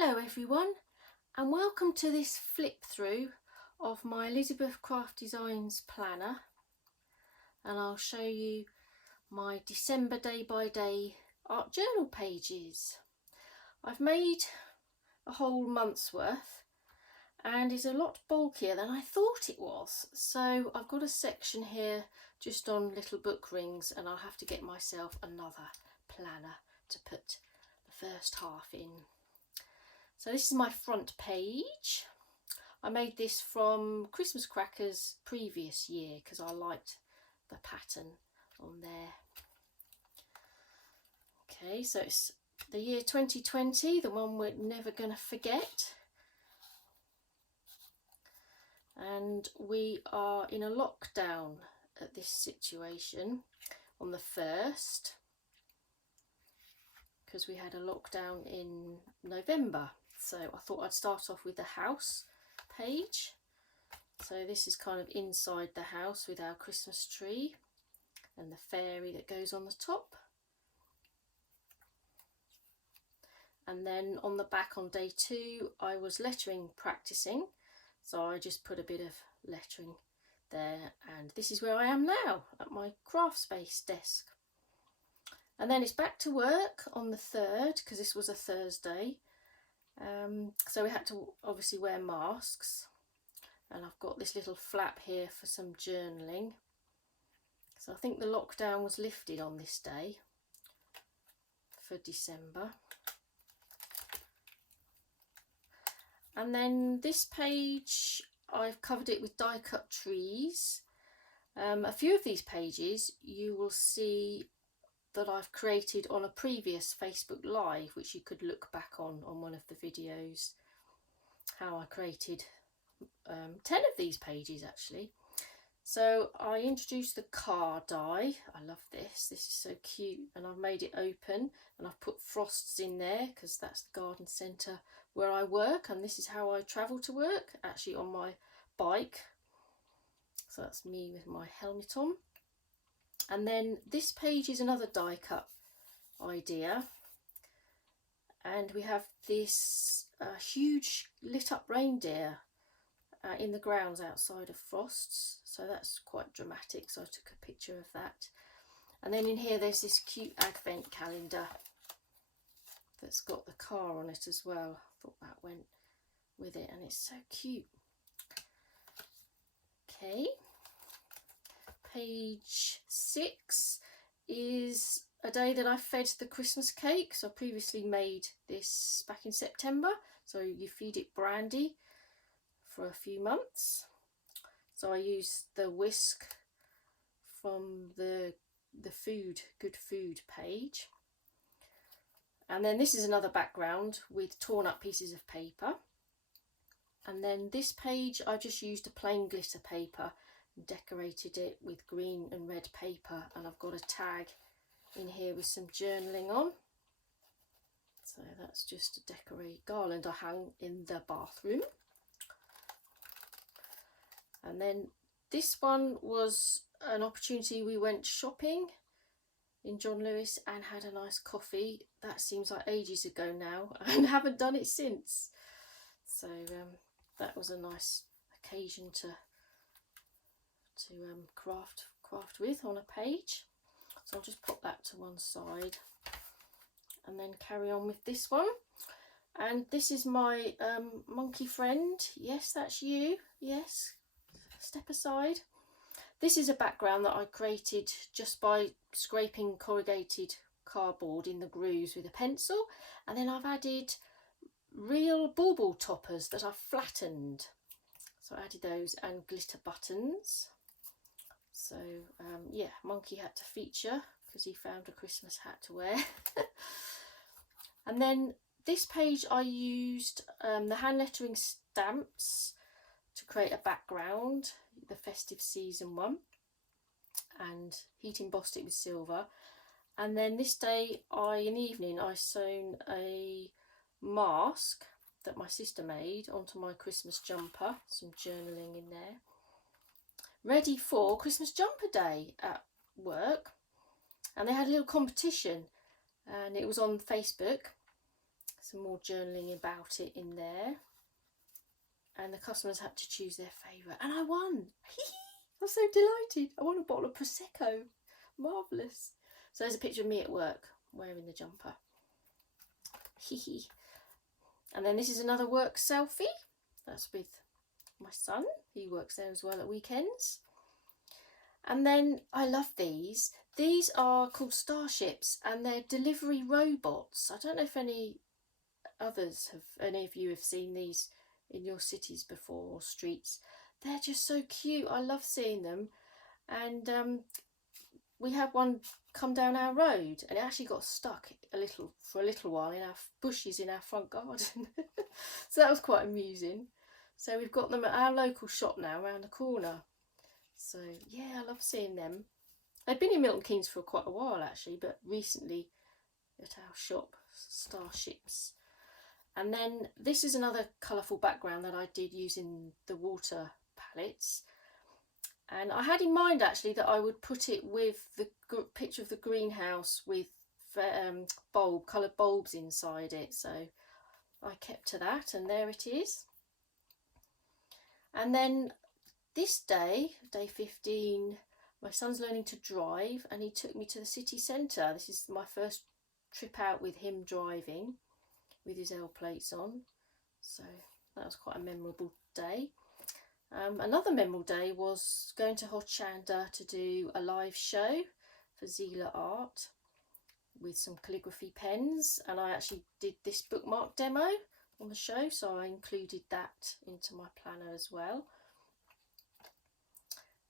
Hello everyone, and welcome to this flip through of my Elizabeth Craft Designs planner, and I'll show you my December day by day art journal pages. I've made a whole month's worth and it's a lot bulkier than I thought it was, so I've got a section here just on little book rings, and I'll have to get myself another planner to put the first half in. So this is my front page. I made this from Christmas Crackers previous year because I liked the pattern on there. Okay, so it's the year 2020, the one we're never going to forget. And we are in a lockdown at this situation on the 1st, because we had a lockdown in November. So I thought I'd start off with the house page. So this is kind of inside the house with our Christmas tree and the fairy that goes on the top. And then on the back on day 2 I was lettering practicing, so I just put a bit of lettering there, and this is where I am now at my craft space desk. And then it's back to work on the 3rd because this was a Thursday. So we had to obviously wear masks, and I've got this little flap here for some journaling. So I think the lockdown was lifted on this day for December. And then this page, I've covered it with die cut trees. A few of these pages you will see that I've created on a previous Facebook Live, which you could look back on one of the videos, how I created 10 of these pages actually. So I introduced the car die. I love this. This is so cute, and I've made it open and I've put frosts in there because that's the garden centre where I work, and this is how I travel to work, actually on my bike. So that's me with my helmet on. And then this page is another die cut idea, and we have this huge lit up reindeer in the grounds outside of Frosts, so that's quite dramatic, so I took a picture of that. And then in here there's this cute advent calendar that's got the car on it as well. I thought that went with it, and it's so cute. Okay. Page 6 is a day that I fed the Christmas cake. So I previously made this back in September. So you feed it brandy for a few months. So I used the whisk from the Good Food page. And then this is another background with torn up pieces of paper. And then this page I just used a plain glitter paper, decorated it with green and red paper, and I've got a tag in here with some journaling on. So that's just a decorate garland I hung in the bathroom. And then this one was an opportunity. We went shopping in John Lewis and had a nice coffee. That seems like ages ago now and haven't done it since. So that was a nice occasion to craft with on a page. So I'll just put that to one side and then carry on with this one. And this is my monkey friend. Yes, that's you. Yes, step aside. This is a background that I created just by scraping corrugated cardboard in the grooves with a pencil, and then I've added real bauble toppers that I've flattened. So I added those and glitter buttons. So yeah, Monkey had to feature because he found a Christmas hat to wear. And then this page I used the hand lettering stamps to create a background, the festive season one, and heat embossed it with silver. And then this day in the evening I sewn a mask that my sister made onto my Christmas jumper, some journaling in there, ready for Christmas jumper day at work. And they had a little competition and it was on Facebook, some more journaling about it in there. And the customers had to choose their favourite. And I won! I'm so delighted. I won a bottle of Prosecco. Marvellous. So there's a picture of me at work wearing the jumper. And then this is another work selfie. That's with my son. He works there as well at weekends. And then I love these. These are called Starships and they're delivery robots. I don't know if any of you have seen these in your cities before or streets. They're just so cute. I love seeing them. And we had one come down our road and it actually got stuck for a little while in our bushes in our front garden. So that was quite amusing. So we've got them at our local shop now around the corner. So yeah, I love seeing them. They've been in Milton Keynes for quite a while actually, but recently at our shop, Starships. And then this is another colourful background that I did using the water palettes. And I had in mind actually that I would put it with the picture of the greenhouse with coloured bulbs inside it. So I kept to that and there it is. And then this day, day 15, my son's learning to drive and he took me to the city centre. This is my first trip out with him driving with his L plates on. So that was quite a memorable day. Another memorable day was going to Hochanda to do a live show for Zila Art with some calligraphy pens, and I actually did this bookmark demo on the show, so I included that into my planner as well.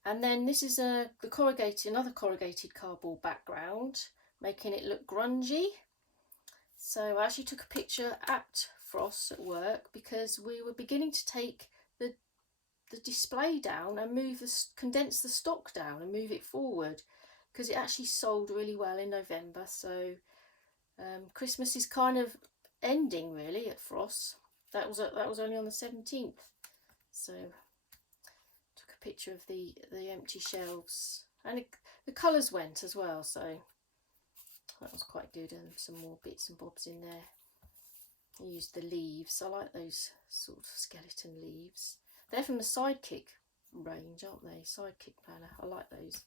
And then this is another corrugated cardboard background, making it look grungy. So I actually took a picture at Frost at work because we were beginning to take the display down and condense the stock down and move it forward, because it actually sold really well in November. So Christmas is kind of ending really at Frost. That was only on the 17th. So took a picture of the empty shelves, and the colours went as well, so that was quite good, and some more bits and bobs in there. I used the leaves. I like those sort of skeleton leaves. They're from the Sidekick range, aren't they? Sidekick planner. I like those.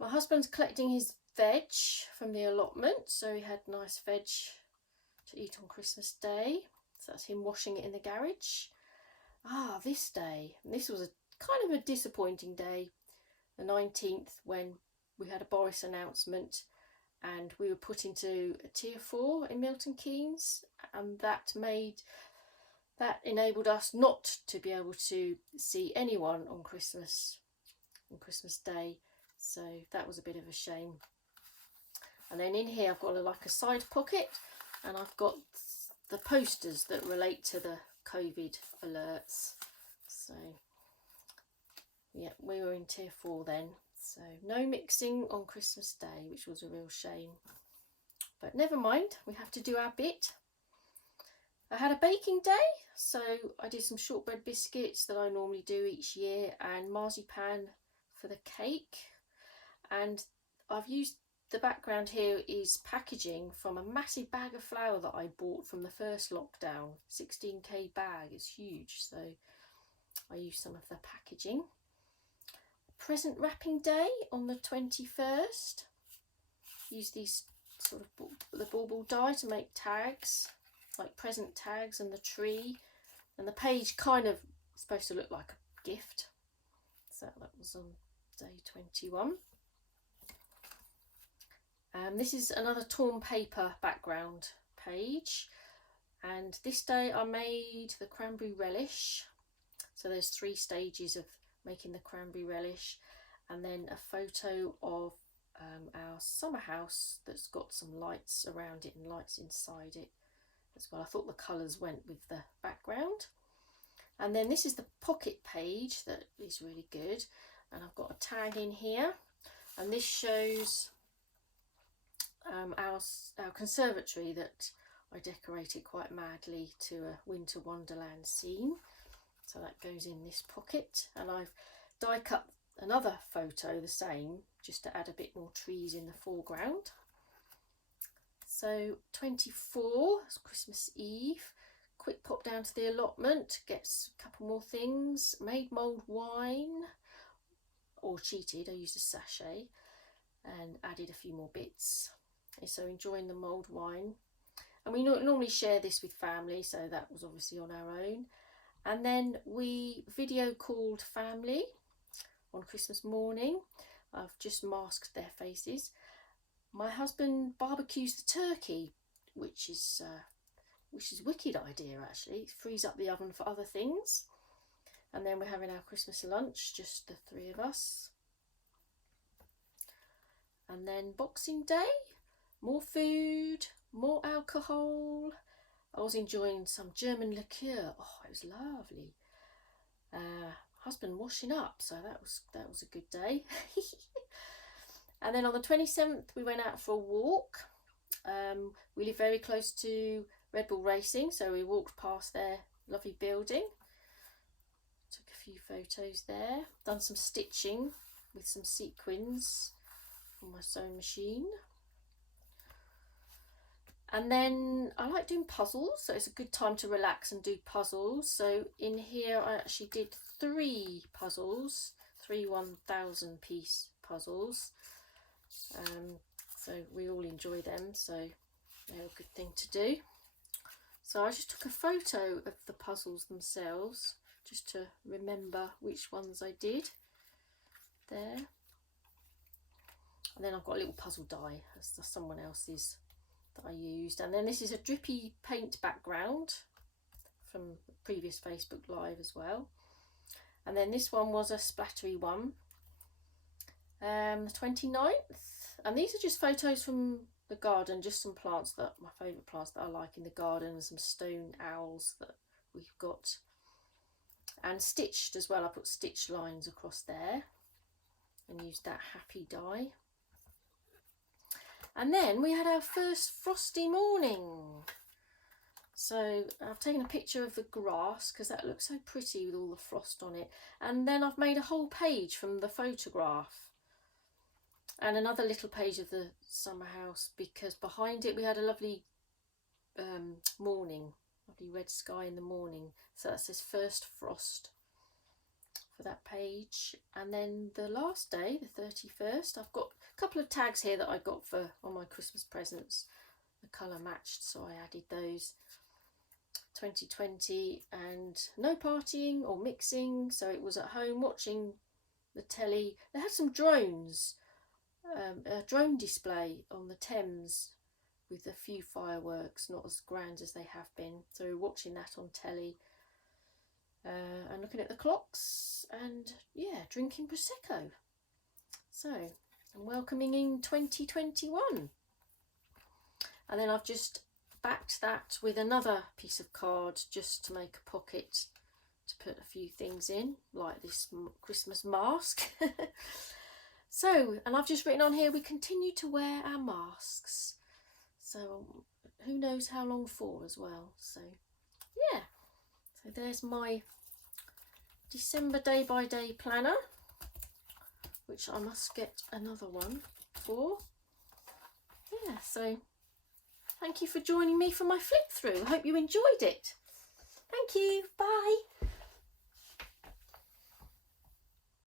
My husband's collecting his veg from the allotment, so he had nice veg to eat on Christmas Day. So that's him washing it in the garage. This day. This was a kind of a disappointing day, the 19th, when we had a Boris announcement and we were put into a tier 4 in Milton Keynes, and that enabled us not to be able to see anyone on Christmas Day. So that was a bit of a shame. And then in here I've got like a side pocket, and I've got the posters that relate to the COVID alerts. So yeah, we were in tier 4 then, so no mixing on Christmas Day, which was a real shame, but never mind, we have to do our bit. I had a baking day, so I did some shortbread biscuits that I normally do each year, and marzipan for the cake. And I've used, the background here is packaging from a massive bag of flour that I bought from the first lockdown. 16k bag, it's huge, so I used some of the packaging. Present wrapping day on the 21st. Use these sort of the bauble die to make tags, like present tags, and the tree, and the page kind of supposed to look like a gift. So that was on day 21. This is another torn paper background page, and this day I made the cranberry relish. So there's 3 stages of making the cranberry relish, and then a photo of our summer house that's got some lights around it and lights inside it as well. I thought the colours went with the background. And then this is the pocket page that is really good, and I've got a tag in here, and this shows our conservatory that I decorated quite madly to a winter wonderland scene. So that goes in this pocket, and I've die cut another photo the same, just to add a bit more trees in the foreground. So 24, it's Christmas Eve. Quick pop down to the allotment, gets a couple more things. Made mulled wine, or cheated, I used a sachet and added a few more bits. So enjoying the mulled wine. And we normally share this with family, so that was obviously on our own. And then we video called family on Christmas morning. I've just masked their faces. My husband barbecues the turkey, which is a wicked idea actually. It frees up the oven for other things. And then we're having our Christmas lunch, just the three of us. And then Boxing Day, more food, more alcohol. I was enjoying some German liqueur. Oh, it was lovely. Husband washing up, so that was a good day. And then on the 27th we went out for a walk. We live very close to Red Bull Racing, so we walked past their lovely building. Took a few photos there. Done some stitching with some sequins on my sewing machine. And then I like doing puzzles, so it's a good time to relax and do puzzles. So in here I actually did 3 puzzles, 3 1,000 piece puzzles. So we all enjoy them, so they're a good thing to do. So I just took a photo of the puzzles themselves, just to remember which ones I did there. And then I've got a little puzzle die, that's someone else's that I used. And then this is a drippy paint background from the previous Facebook Live as well. And then this one was a splattery one, the 29th. And these are just photos from the garden, just some plants that, my favourite plants that I like in the garden, and some stone owls that we've got. And stitched as well, I put stitch lines across there and used that happy die. And then we had our first frosty morning. So I've taken a picture of the grass because that looks so pretty with all the frost on it. And then I've made a whole page from the photograph. And another little page of the summer house, because behind it we had a lovely morning, lovely red sky in the morning. So that says first frost for that page. And then the last day, the 31st, I've got a couple of tags here that I got for on my Christmas presents. The colour matched, so I added those. 2020 and no partying or mixing, so it was at home watching the telly. They had some drones, a drone display on the Thames with a few fireworks, not as grand as they have been, so we were watching that on telly and looking at the clocks and yeah, drinking Prosecco. So I'm welcoming in 2021. And then I've just backed that with another piece of card just to make a pocket to put a few things in, like this Christmas mask. So, and I've just written on here, we continue to wear our masks. So who knows how long for as well. So yeah, so there's my December day by day planner, which I must get another one for. Yeah, so thank you for joining me for my flip through. I hope you enjoyed it. Thank you. Bye.